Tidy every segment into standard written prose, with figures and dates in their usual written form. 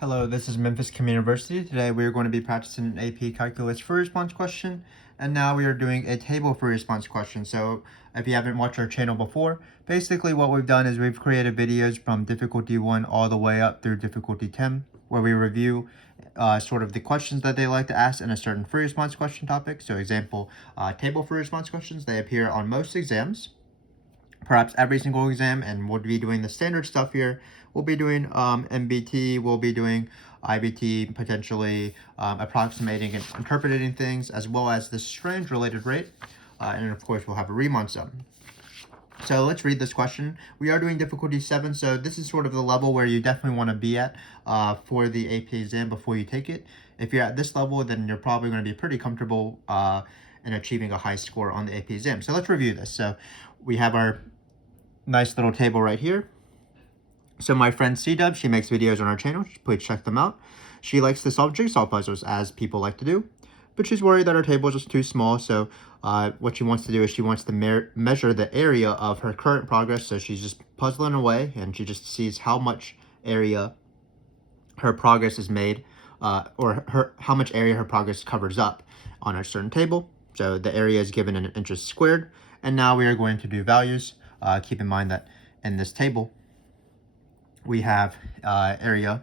Hello, this is Memphis Communiversity. Today we are going to be practicing an AP Calculus free response question, and now we are doing a table free response question. So if you haven't watched our channel before, basically what we've done is we've created videos from difficulty 1 all the way up through difficulty 10, where we review sort of the questions that they like to ask in a certain free response question topic. So example, table free response questions, they appear on most exams, perhaps every single exam, and we'll be doing the standard stuff here. We'll be doing MBT, we'll be doing IBT, potentially approximating and interpreting things, as well as the strange related rate. And of course, we'll have a Riemann sum. So let's read this question. We are doing difficulty 7, so this is sort of the level where you definitely want to be at for the AP exam before you take it. If you're at this level, then you're probably going to be pretty comfortable in achieving a high score on the AP exam. So let's review this. So we have our nice little table right here. So my friend C-Dub, she makes videos on our channel. Please check them out. She likes to solve jigsaw puzzles, as people like to do, but she's worried that her table is just too small. So what she wants to do is she wants to measure the area of her current progress. So she's just puzzling away, and she just sees how much area her progress is made, or how much area her progress covers up on a certain table. So the area is given in inches squared. And now we are going to do values. Keep in mind that in this table, we have area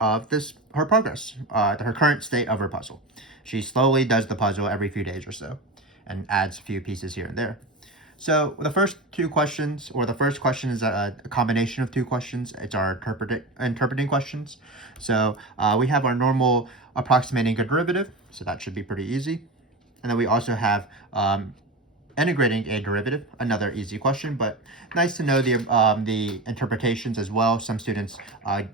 of her progress, her current state of her puzzle. She slowly does the puzzle every few days or so and adds a few pieces here and there. So the first two questions, or the first question is a combination of two questions. It's our interpreting questions. So we have our normal approximating a derivative, so that should be pretty easy. And then we also have integrating a derivative, another easy question, but nice to know the interpretations as well. Some students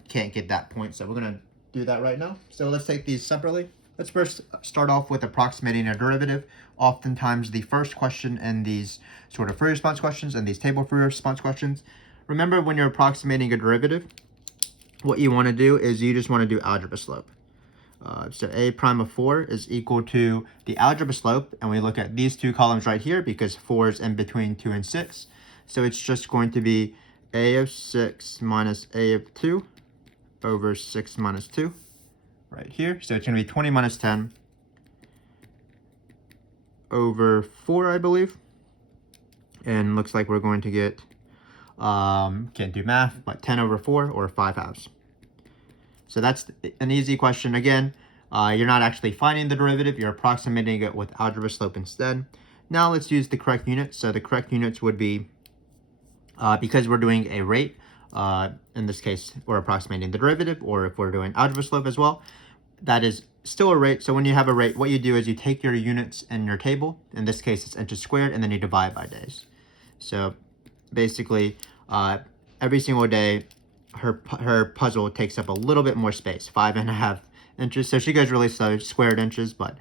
can't get that point, so we're going to do that right now. So let's take these separately. Let's first start off with approximating a derivative. Oftentimes the first question in these sort of free response questions and these table free response questions, remember when you're approximating a derivative, what you want to do is you just want to do algebra slope. So a prime of 4 is equal to the algebra slope, and we look at these two columns right here because 4 is in between 2 and 6. So it's just going to be a of 6 minus a of 2 over 6 minus 2 right here. So it's going to be 20 minus 10 over 4, I believe. And looks like we're going to get, can't do math, but 10 over 4 or 5 halves. So that's an easy question. Again, you're not actually finding the derivative, you're approximating it with algebra slope instead. Now let's use the correct units. So the correct units would be, because we're doing a rate, in this case, we're approximating the derivative, or if we're doing algebra slope as well, that is still a rate. So when you have a rate, what you do is you take your units in your table, in this case it's inches squared, and then you divide by days. So basically, every single day, her puzzle takes up a little bit more space, 5.5 inches. So she goes really slow, squared inches, but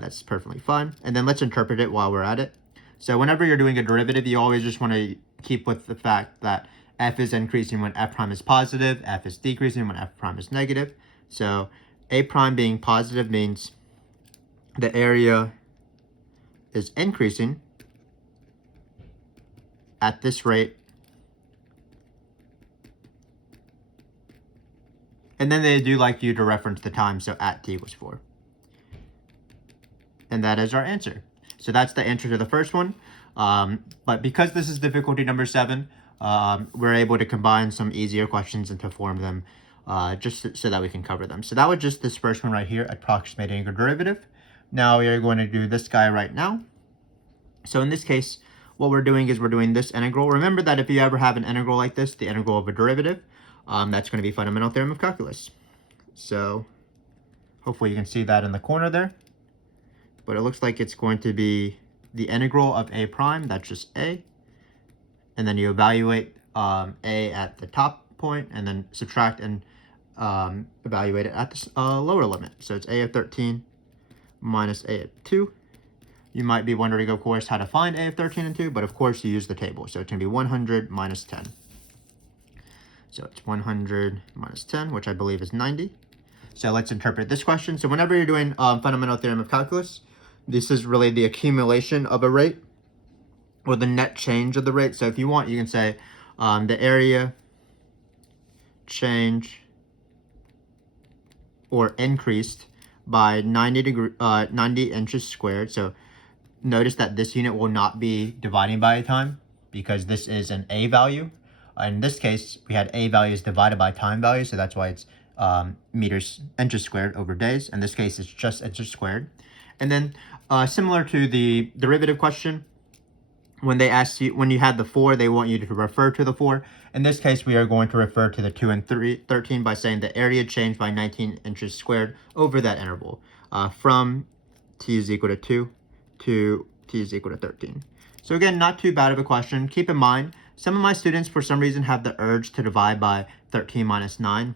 that's perfectly fine. And then let's interpret it while we're at it. So whenever you're doing a derivative, you always just want to keep with the fact that f is increasing when f prime is positive, f is decreasing when f prime is negative. So a prime being positive means the area is increasing at this rate. And then they do like you to reference the time, so at t was 4. And that is our answer. So that's the answer to the first one. But because this is difficulty number 7, we're able to combine some easier questions and to form them just so that we can cover them. So that was just this first one right here, approximating a derivative. Now we are going to do this guy right now. So in this case, what we're doing is we're doing this integral. Remember that if you ever have an integral like this, the integral of a derivative, that's going to be fundamental theorem of calculus. So hopefully you can see that in the corner there. But it looks like it's going to be the integral of a prime, that's just a. And then you evaluate a at the top point, and then subtract and evaluate it at the lower limit. So it's a of 13 minus a of 2. You might be wondering, of course, how to find a of 13 and 2, but of course you use the table. So it's going to be 100 minus 10. So it's 100 minus 10, which I believe is 90. So let's interpret this question. So whenever you're doing fundamental theorem of calculus, this is really the accumulation of a rate, or the net change of the rate. So if you want, you can say the area change or increased by 90 inches squared. So notice that this unit will not be dividing by time because this is an A value. In this case, we had A values divided by time value, so that's why it's inches squared over days. In this case, it's just inches squared. And then similar to the derivative question, when they ask you, when you had the 4, they want you to refer to the 4. In this case, we are going to refer to the 2 and 13 by saying the area changed by 19 inches squared over that interval from t is equal to 2 to t is equal to 13. So again, not too bad of a question. Keep in mind, some of my students for some reason have the urge to divide by 13 minus 9,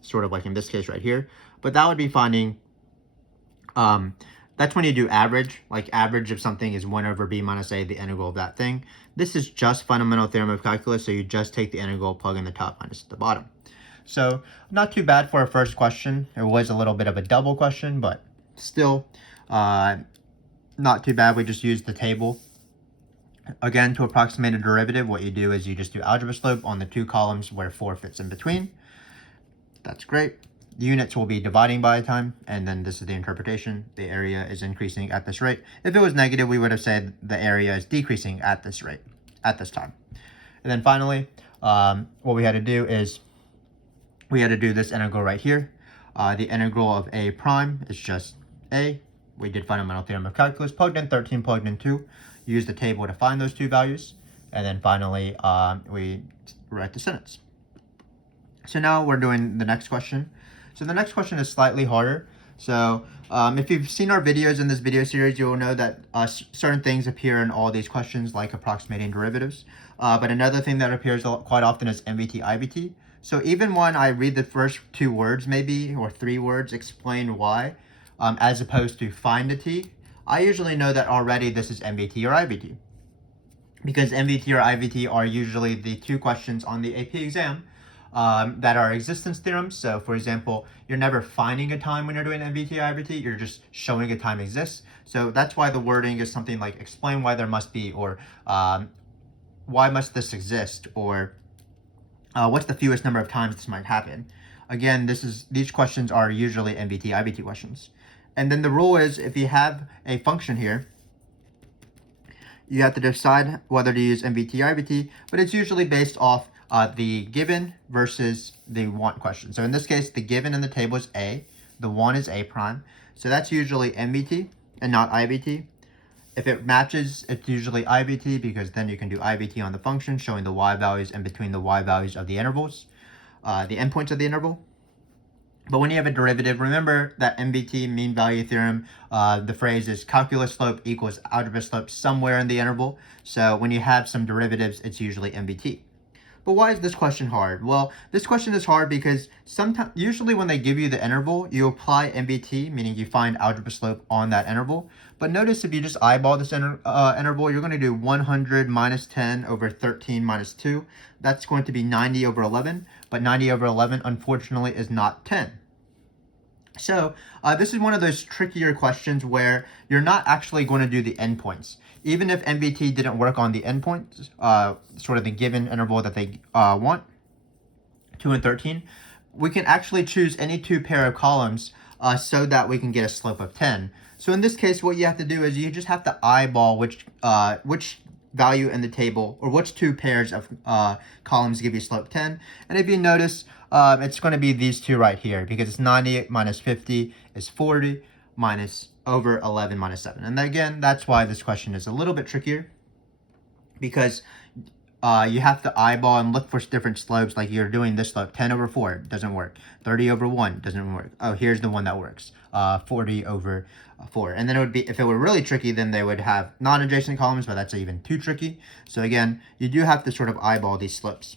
sort of like in this case right here. But that would be finding, that's when you do average, like average of something is 1 over b minus a, the integral of that thing. This is just fundamental theorem of calculus, so you just take the integral, plug in the top minus the bottom. So not too bad for a first question. It was a little bit of a double question, but still not too bad. We just used the table. Again, to approximate a derivative, what you do is you just do algebra slope on the 2 columns where 4 fits in between. That's great. The units will be dividing by time, and then this is the interpretation. The area is increasing at this rate. If it was negative, we would have said the area is decreasing at this rate, at this time. And then finally, what we had to do is we had to do this integral right here. The integral of a prime is just a. We did fundamental theorem of calculus, plugged in 13, plugged in 2. Use the table to find those 2 values. And then finally, we write the sentence. So now we're doing the next question. So the next question is slightly harder. So if you've seen our videos in this video series, you will know that certain things appear in all these questions, like approximating derivatives. But another thing that appears quite often is MVT, IVT. So even when I read the first 2 words maybe, or 3 words, explain why, as opposed to find a t, I usually know that already this is MVT or IVT. Because MVT or IVT are usually the 2 questions on the AP exam that are existence theorems. So for example, you're never finding a time when you're doing MVT or IVT, you're just showing a time exists. So that's why the wording is something like explain why there must be, or why must this exist, or what's the fewest number of times this might happen. Again, these questions are usually MVT, IVT questions. And then the rule is, if you have a function here, you have to decide whether to use MVT or IVT, but it's usually based off the given versus the want question. So in this case, the given in the table is a, the want is a prime. So that's usually MVT and not IVT. If it matches, it's usually IVT, because then you can do IVT on the function, showing the y values in between the y values of the intervals, the endpoints of the interval. But when you have a derivative, remember that MVT, mean value theorem, the phrase is calculus slope equals algebra slope somewhere in the interval. So when you have some derivatives, it's usually MVT. But why is this question hard? Well, this question is hard because usually when they give you the interval, you apply MVT, meaning you find algebra slope on that interval. But notice if you just eyeball this interval, you're going to do 100 minus 10 over 13 minus 2. That's going to be 90 over 11. But 90 over 11, unfortunately, is not 10. So this is one of those trickier questions where you're not actually going to do the endpoints. Even if MVT didn't work on the endpoints, sort of the given interval that they want, 2 and 13, we can actually choose any 2 pair of columns so that we can get a slope of 10. So in this case, what you have to do is you just have to eyeball which value in the table, or which 2 pairs of columns give you slope 10. And if you notice, it's going to be these 2 right here, because it's 90 minus 50 is 40 minus over 11 minus 7. And again, that's why this question is a little bit trickier, because you have to eyeball and look for different slopes. Like you're doing this slope, 10 over 4 doesn't work, 30 over 1 doesn't work. Oh, here's the one that works, 40 over 4. And then it would be, if it were really tricky, then they would have non-adjacent columns, but that's even too tricky. So again, you do have to sort of eyeball these slopes.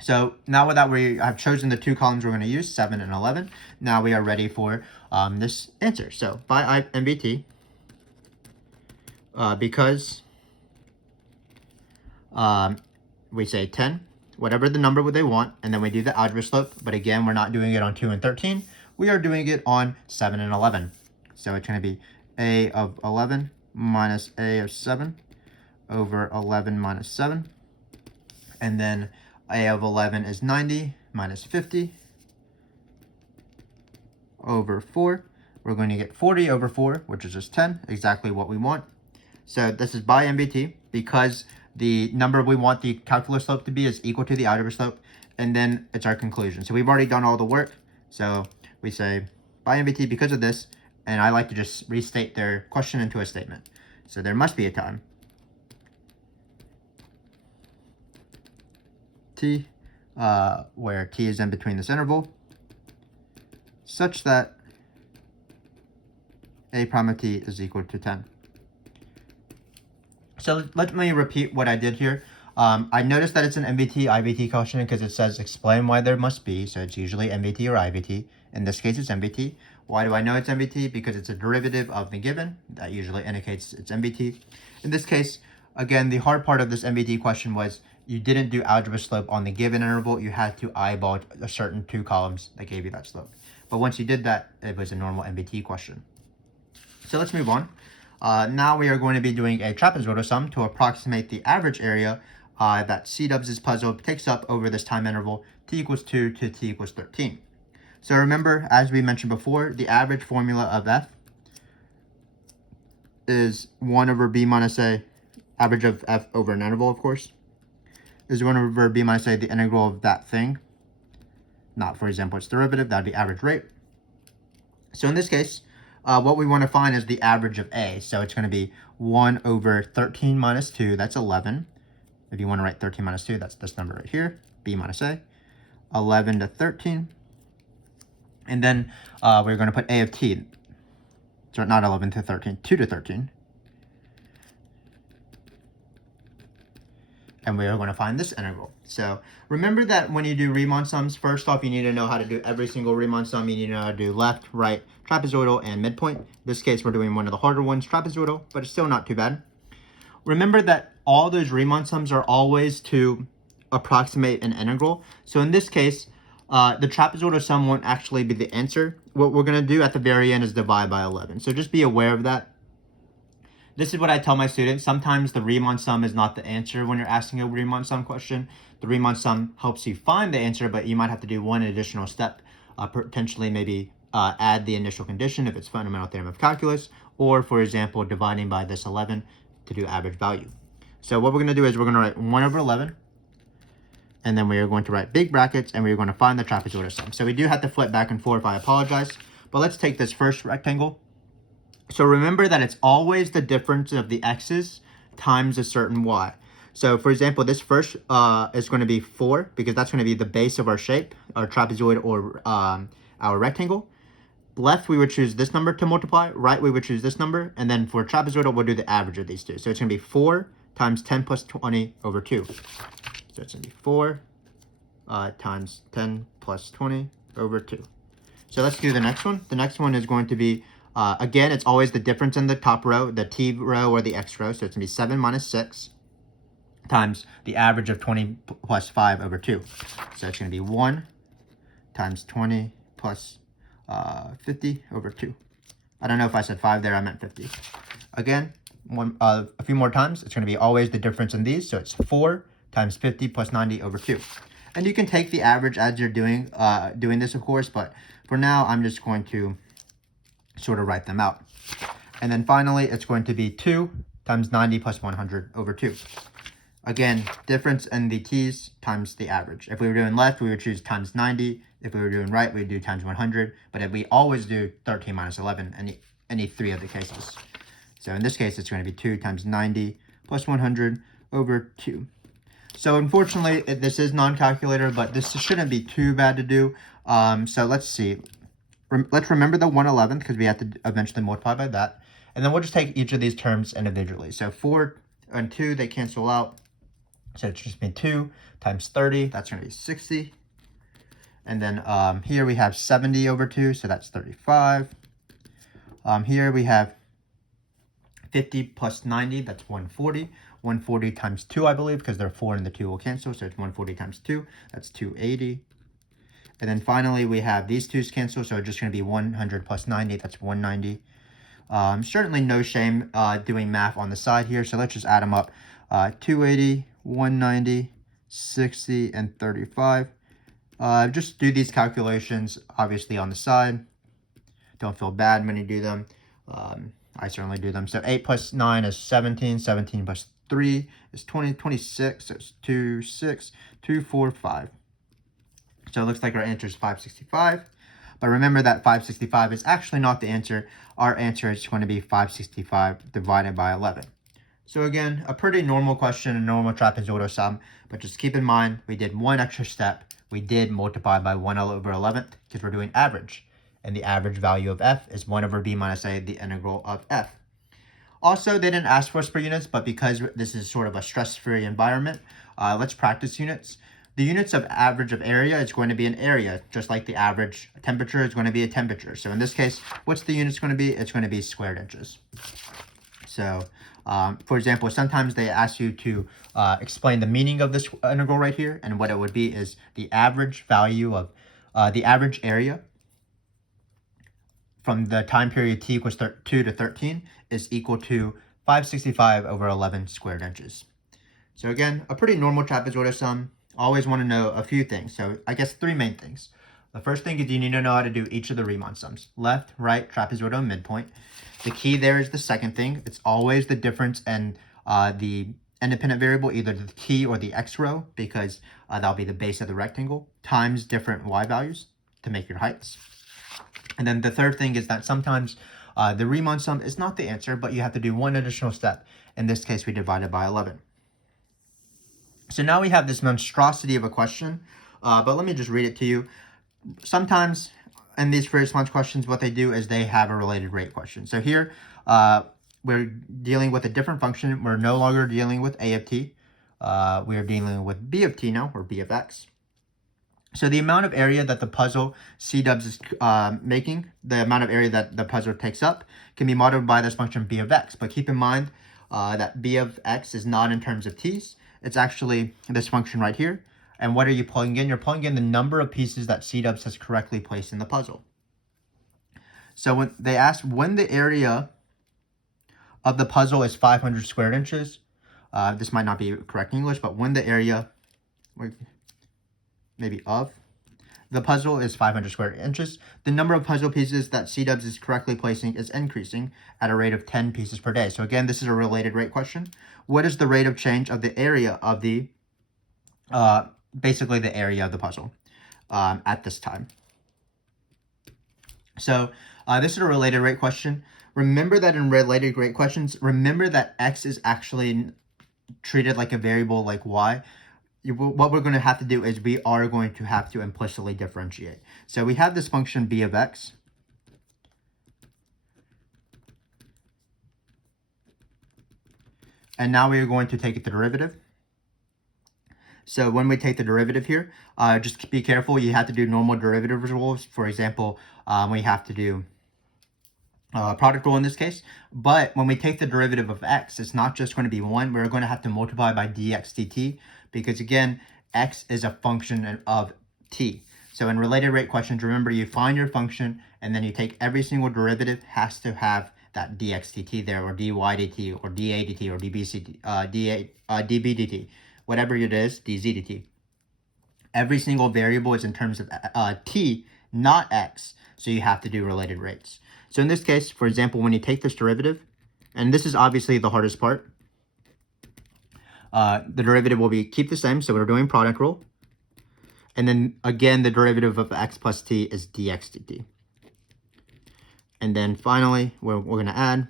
So now that we have chosen the 2 columns we're going to use, 7 and 11, now we are ready for this answer. So by MVT, because we say 10, whatever the number they want, and then we do the algebra slope. But again, we're not doing it on 2 and 13. We are doing it on 7 and 11. So it's going to be a of 11 minus a of 7 over 11 minus 7. And then a of 11 is 90 minus 50 over 4. We're going to get 40 over 4, which is just 10, exactly what we want. So this is by MBT because the number we want the calculus slope to be is equal to the algebra slope, and then it's our conclusion. So we've already done all the work. So we say by MBT because of this, and I like to just restate their question into a statement. So there must be a time t where t is in between this interval such that a prime of t is equal to 10. So let me repeat what I did here. I noticed that it's an MBT, IBT question because it says explain why there must be. So it's usually MBT or IBT. In this case, it's MBT. Why do I know it's MBT? Because it's a derivative of the given. That usually indicates it's MBT. In this case, again, the hard part of this MBT question was you didn't do algebra slope on the given interval. You had to eyeball a certain 2 columns that gave you that slope. But once you did that, it was a normal MBT question. So let's move on. Now we are going to be doing a trapezoidal sum to approximate the average area that C-Dubs' puzzle takes up over this time interval t equals 2 to t equals 13. So remember, as we mentioned before, the average formula of f is 1 over b minus a, average of f over an interval, of course, is 1 over b minus a, the integral of that thing. Not, for example, its derivative, that would be average rate. So in this case, what we want to find is the average of a. So it's going to be 1 over 13 minus 2, that's 11. If you want to write 13 minus 2, that's this number right here, b minus a. 11 to 13. And then we're going to put a of t. So not 11 to 13, 2 to 13. And we are going to find this integral. So remember that when you do Riemann sums, first off, you need to know how to do every single Riemann sum. You need to know how to do left, right, trapezoidal, and midpoint. In this case, we're doing one of the harder ones, trapezoidal, but it's still not too bad. Remember that all those Riemann sums are always to approximate an integral. So in this case, the trapezoidal sum won't actually be the answer. What we're going to do at the very end is divide by 11. So just be aware of that. This is what I tell my students. Sometimes the Riemann sum is not the answer when you're asking a Riemann sum question. The Riemann sum helps you find the answer, but you might have to do one additional step, potentially maybe add the initial condition if it's fundamental theorem of calculus, or for example, dividing by this 11 to do average value. So what we're going to do is we're going to write 1 over 11, and then we are going to write big brackets, and we're going to find the trapezoidal sum. So we do have to flip back and forth, I apologize, but let's take this first rectangle. So remember that it's always the difference of the x's times a certain y. So for example, this first is going to be 4 because that's going to be the base of our shape, our trapezoid or our rectangle. Left, we would choose this number to multiply. Right, we would choose this number. And then for trapezoidal, we'll do the average of these two. So it's going to be 4 times 10 plus 20 over 2. So it's going to be 4 times 10 plus 20 over 2. So let's do the next one. The next one is going to be again, it's always the difference in the top row, the t row or the x row. So it's going to be 7 minus 6 times the average of 20 plus 5 over 2. So it's going to be 1 times 20 plus 50 over 2. I don't know if I said 5 there, I meant 50. Again, a few more times, it's going to be always the difference in these. So it's 4 times 50 plus 90 over 2. And you can take the average as you're doing this, of course, but for now, I'm just going to sort of write them out. And then finally, it's going to be 2 times 90 plus 100 over 2. Again, difference in the t's times the average. If we were doing left, we would choose times 90. If we were doing right, we would do times 100. But if we always do 13 minus 11, any 3 of the cases. So in this case, it's going to be 2 times 90 plus 100 over 2. So unfortunately, this is non-calculator, but this shouldn't be too bad to do. So let's see. Let's remember the 1/11th because we have to eventually multiply by that. And then we'll just take each of these terms individually. So 4 and 2, they cancel out. So it's just be 2 times 30, that's going to be 60. And then here we have 70 over 2, so that's 35. Here we have 50 plus 90, that's 140. 140 times 2, I believe, because they're 4 and the 2 will cancel. So it's 140 times 2, that's 280. And then finally, we have these 2's cancel, so it's just going to be 100 plus 90, that's 190. Certainly no shame doing math on the side here, so let's just add them up. 280, 190, 60, and 35. Just do these calculations, obviously, on the side. Don't feel bad when you do them. I certainly do them. So 8 plus 9 is 17. 17 plus 3 is 20. 26. So it's 2, 6, 2, 4, 5. So it looks like our answer is 565. But remember that 565 is actually not the answer. Our answer is going to be 565 divided by 11. So again, a pretty normal question, a normal trapezoidal sum. But just keep in mind, we did one extra step. We did multiply by 1 over 11th because we're doing average. And the average value of f is 1 over b minus a, the integral of f. Also, they didn't ask for us for units, but because this is sort of a stress-free environment, let's practice units. The units of average of area is going to be an area, just like the average temperature is going to be a temperature. So in this case, what's the units going to be? It's going to be squared inches. So, for example, sometimes they ask you to explain the meaning of this integral right here, and what it would be is the average value of the average area from the time period t equals 2 to 13 is equal to 565 over 11 squared inches. So again, a pretty normal trapezoidal sum. Always want to know a few things. So I guess 3 main things. The first thing is you need to know how to do each of the Riemann sums. Left, right, trapezoidal, midpoint. The key there is the second thing. It's always the difference in the independent variable, either the t or the x row, because that'll be the base of the rectangle, times different y values to make your heights. And then the third thing is that sometimes the Riemann sum is not the answer, but you have to do one additional step. In this case, we divided by 11. So now we have this monstrosity of a question, but let me just read it to you. Sometimes in these free response questions, what they do is they have a related rate question. So here, we're dealing with a different function. We're no longer dealing with a of t. We are dealing with b of t now, or b of x. So the amount of area that the puzzle C-dubs is making, the amount of area that the puzzle takes up, can be multiplied by this function b of x. But keep in mind that b of x is not in terms of t's. It's actually this function right here. And what are you plugging in? You're plugging in the number of pieces that C-dubs has correctly placed in the puzzle. So when they asked when the area of the puzzle is 500 square inches, this might not be correct English, but when the area, maybe of, the puzzle is 500 square inches, the number of puzzle pieces that C-dubs is correctly placing is increasing at a rate of 10 pieces per day. So again, this is a related rate question. What is the rate of change of the area of the, basically the area of the puzzle at this time? So this is a related rate question. Remember that in related rate questions, remember that x is actually treated like a variable like y. What we're going to have to do is we are going to have to implicitly differentiate. So we have this function b of x. And now we are going to take the derivative. So when we take the derivative here, just be careful. You have to do normal derivative rules. For example, we have to do product rule in this case. But when we take the derivative of x, it's not just going to be 1. We're going to have to multiply by dx dt. Because again, x is a function of t. So in related rate questions, remember you find your function and then you take every single derivative has to have that dx dt there, or dy dt, or dA dt, or dB dt, whatever it is, dz dt. Every single variable is in terms of t, not x. So you have to do related rates. So in this case, for example, when you take this derivative, and this is obviously the hardest part, the derivative will be keep the same, so we're doing product rule. And then again, the derivative of x plus t is dx dt. And then finally, we're going to add,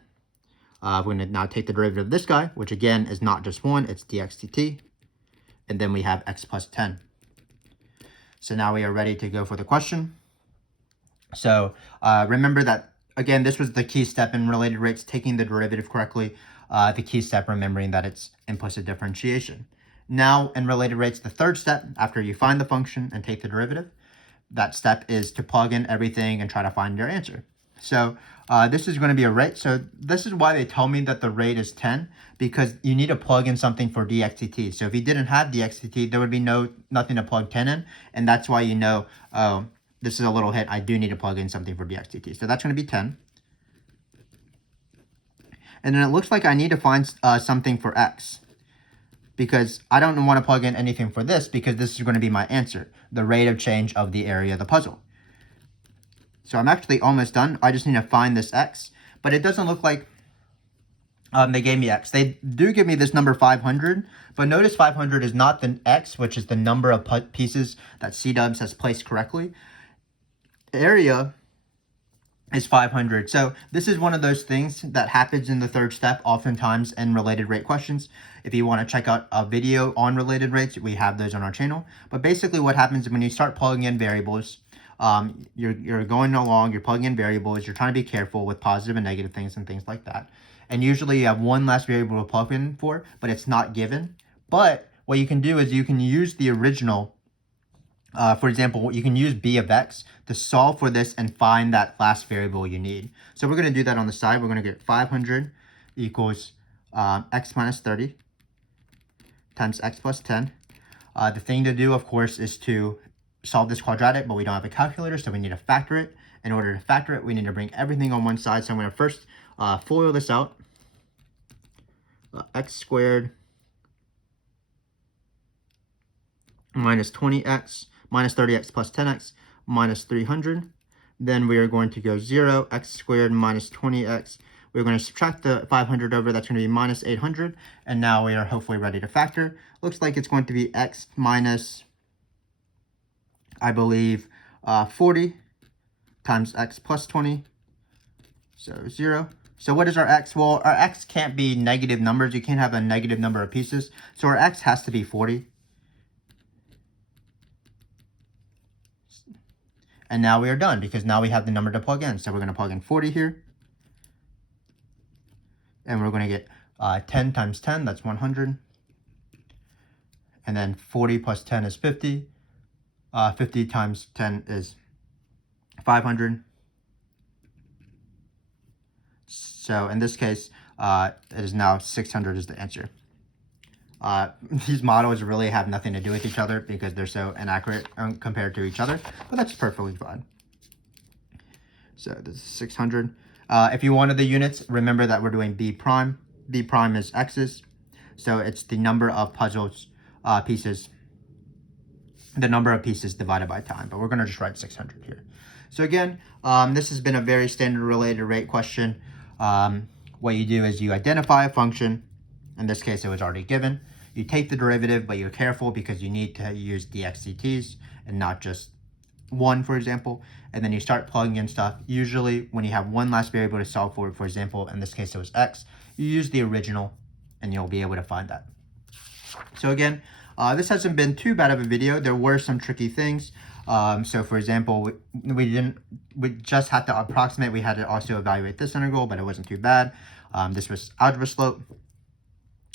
we're going to now take the derivative of this guy, which again is not just 1, it's dx dt. And then we have x plus 10. So now we are ready to go for the question. So remember that, again, this was the key step in related rates, taking the derivative correctly. The key step, remembering that it's implicit differentiation. Now, in related rates, the third step, after you find the function and take the derivative, that step is to plug in everything and try to find your answer. So this is going to be a rate. So this is why they tell me that the rate is 10, because you need to plug in something for dx dt. So if you didn't have dx dt, there would be nothing to plug 10 in. And that's why you know, oh, this is a little hint. I do need to plug in something for dx dt. So that's going to be 10. And then it looks like I need to find something for x, because I don't want to plug in anything for this, because this is going to be my answer, the rate of change of the area of the puzzle. So I'm actually almost done. I just need to find this x, but it doesn't look like they gave me x. They do give me this number 500, but notice 500 is not the x, which is the number of pieces that C-dubs has placed correctly. Area is 500. So this is one of those things that happens in the third step, oftentimes in related rate questions. If you want to check out a video on related rates, we have those on our channel. But basically what happens when you start plugging in variables, you're going along, you're plugging in variables, you're trying to be careful with positive and negative things and things like that. And usually you have one less variable to plug in for, but it's not given. But what you can do is you can use the original. For example, you can use b of x to solve for this and find that last variable you need. So we're going to do that on the side. We're going to get 500 equals x minus 30 times x plus 10. The thing to do, of course, is to solve this quadratic, but we don't have a calculator, so we need to factor it. In order to factor it, we need to bring everything on one side. So I'm going to first FOIL this out. X squared minus 20x minus 30x plus 10x minus 300. Then we are going to go 0, x squared minus 20x. We're going to subtract the 500 over. That's going to be minus 800. And now we are hopefully ready to factor. Looks like it's going to be x minus, I believe, 40 times x plus 20. So 0. So what is our x? Well, our x can't be negative numbers. You can't have a negative number of pieces. So our x has to be 40. And now we are done because now we have the number to plug in. So we're going to plug in 40 here. And we're going to get 10 times 10, that's 100. And then 40 plus 10 is 50. 50 times 10 is 500. So in this case, it is now 600 is the answer. These models really have nothing to do with each other because they're so inaccurate compared to each other, but that's perfectly fine. So this is 600. If you wanted the units, remember that we're doing B prime. B prime is x's, so it's the number of puzzles pieces, the number of pieces divided by time, but we're going to just write 600 here. So again, this has been a very standard related rate question. What you do is you identify a function. In this case, it was already given. You take the derivative, but you're careful because you need to use dxdt's and not just one, for example. And then you start plugging in stuff. Usually, when you have one last variable to solve for example, in this case, it was x, you use the original, and you'll be able to find that. So again, this hasn't been too bad of a video. There were some tricky things. So for example, we just had to approximate. We had to also evaluate this integral, but it wasn't too bad. This was algebra slope,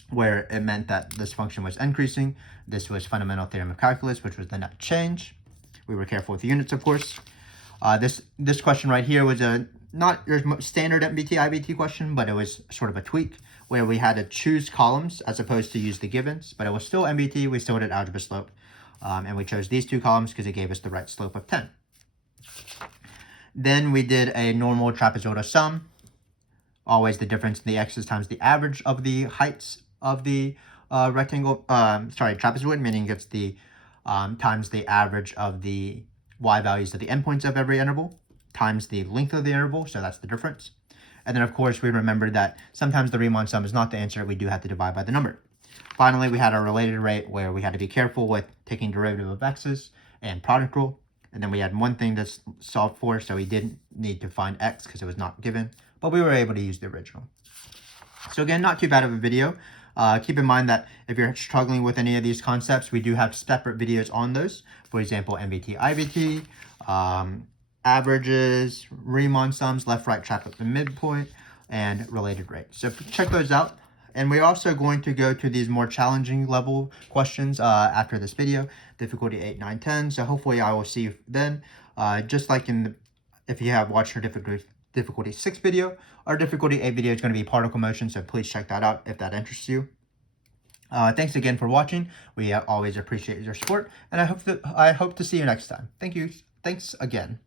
where it meant that this function was increasing. This was fundamental theorem of calculus, which was the net change. We were careful with the units, of course. This question right here was not your standard MBT IBT question, but it was sort of a tweak where we had to choose columns as opposed to use the givens, but it was still MBT. We still did algebra slope, and we chose these two columns because it gave us the right slope of 10. Then we did a normal trapezoidal sum. Always the difference in the x's times the average of the heights of the trapezoid, meaning it's the times the average of the y values of the endpoints of every interval times the length of the interval, so that's the difference. And then of course we remember that sometimes the Riemann sum is not the answer. We do have to divide by the number. Finally, we had our related rate where we had to be careful with taking derivative of x's and product rule. And then we had one thing to solve for, so we didn't need to find x because it was not given, but we were able to use the original. So again, not too bad of a video. Keep in mind that if you're struggling with any of these concepts, we do have separate videos on those. For example, MBT, IBT, averages, Riemann sums, left, right, triplet, and midpoint, and related rate. So check those out. And we're also going to go to these more challenging level questions after this video, difficulty 8, 9, 10. So hopefully I will see you then. Just like if you have watched our difficulty 6 video, our difficulty 8 video is going to be particle motion, so please check that out if that interests you. Thanks again for watching. We always appreciate your support, and I hope to see you next time. Thank you. Thanks again.